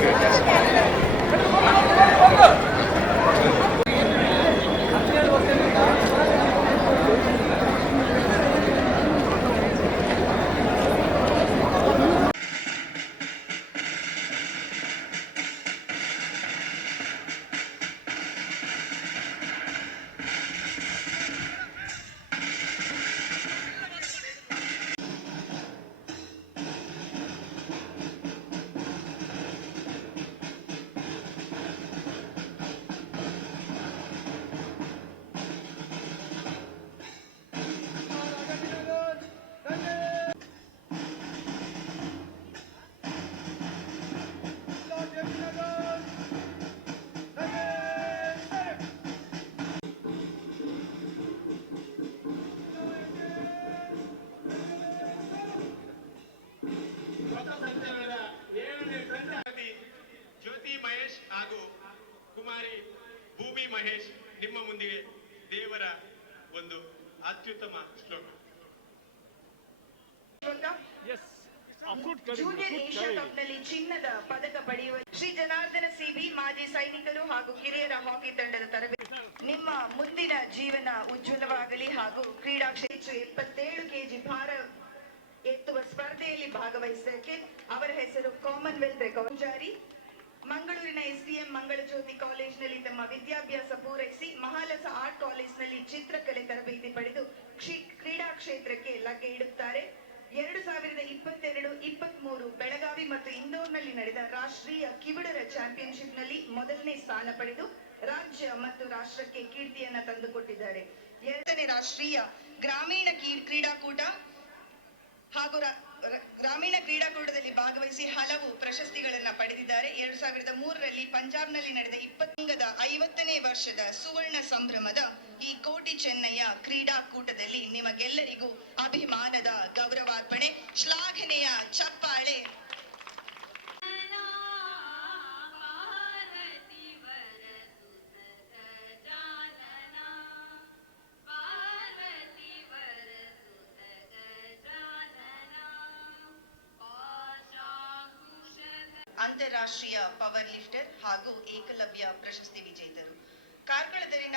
くるんで。ಕುಮಾರಿ ಭೂಮಿ ಮಹೇಶ್ ನಿಮ್ಮ ಮುಂದಿಗೆ ದೇವರ ಒಂದು ಅತ್ಯುತ್ತಮ ಶ್ಲೋಕ. ಜೂನಿಯರ್ ಏಷ್ಯಾ ಕಪ್ನಲ್ಲಿ ಚಿನ್ನದ ಪದಕ ಪಡೆಯುವ ಶ್ರೀ ಜನಾರ್ದನ ಸಿಬಿ ಮಾಜಿ ಸೈನಿಕರು ಹಾಗೂ ಕಿರಿಯರ ಹಾಕಿ ತಂಡದ ತರಬೇತಿ. ನಿಮ್ಮ ಮುಂದಿನ ಜೀವನ ಉಜ್ವಲವಾಗಲಿ ಹಾಗೂ ಕ್ರೀಡಾ ಕ್ಷೇತ್ರ ಎಪ್ಪತ್ತೇಳು ಕೆಜಿ ಭಾರ ಎತ್ತುವ ಸ್ಪರ್ಧೆಯಲ್ಲಿ ಭಾಗವಹಿಸಕ್ಕೆ ಅವರ ಹೆಸರು ಕಾಮನ್ವೆಲ್ತ್ ರೆಕಾರ್ಡ್ ಜಾರಿ. ಮಂಗಳೂರಿನ ತಮ್ಮ ವಿದ್ಯಾಭ್ಯಾಸ ಪೂರೈಸಿ ಮಹಾಲಸ ಆರ್ಟ್ ಕಾಲೇಜಿನಲ್ಲಿ ಚಿತ್ರಕಲೆ ತರಬೇತಿ ಪಡೆದು ಕ್ರೀಡಾ ಕ್ಷೇತ್ರಕ್ಕೆ ಲಗ್ಗೆ ಇಡುತ್ತಾರೆ. ಎರಡು ಸಾವಿರದ ಇಪ್ಪತ್ತೆರಡು ಇಪ್ಪತ್ತ್ ಮೂರು ಬೆಳಗಾವಿ ಮತ್ತು ಇಂದೋರ್ನಲ್ಲಿ ನಡೆದ ರಾಷ್ಟ್ರೀಯ ಕಿವುಡರ ಚಾಂಪಿಯನ್ಶಿಪ್ನಲ್ಲಿ ಮೊದಲನೇ ಸ್ಥಾನ ಪಡೆದು ರಾಜ್ಯ ಮತ್ತು ರಾಷ್ಟ್ರಕ್ಕೆ ಕೀರ್ತಿಯನ್ನ ತಂದುಕೊಟ್ಟಿದ್ದಾರೆ. ಎರಡನೇ ರಾಷ್ಟ್ರೀಯ ಗ್ರಾಮೀಣ ಕ್ರೀಡಾಕೂಟ ಹಾಗೂ ಗ್ರಾಮೀಣ ಕ್ರೀಡಾಕೂಟದಲ್ಲಿ ಭಾಗವಹಿಸಿ ಹಲವು ಪ್ರಶಸ್ತಿಗಳನ್ನು ಪಡೆದಿದ್ದಾರೆ. ಎರಡ್ ಸಾವಿರದ ಮೂರರಲ್ಲಿ ಪಂಜಾಬ್ನಲ್ಲಿ ನಡೆದ ಇಪ್ಪತ್ತಂಗದ ಐವತ್ತನೇ ವರ್ಷದ ಸುವರ್ಣ ಸಂಭ್ರಮದ ಈ ಕೋಟಿ ಚೆನ್ನಯ್ಯ ಕ್ರೀಡಾಕೂಟದಲ್ಲಿ ನಿಮಗೆಲ್ಲರಿಗೂ ಅಭಿಮಾನದ ಗೌರವಾರ್ಪಣೆ. ಶ್ಲಾಘನೆಯ ಚಪ್ಪಾಳೆ. ಅಂತಾರಾಷ್ಟ್ರೀಯ ಪವರ್ ಲಿಫ್ಟರ್ ಹಾಗೂ ಏಕಲವ್ಯ ಪ್ರಶಸ್ತಿ ವಿಜೇತರು. ಕಾರ್ಕಳದಲ್ಲಿ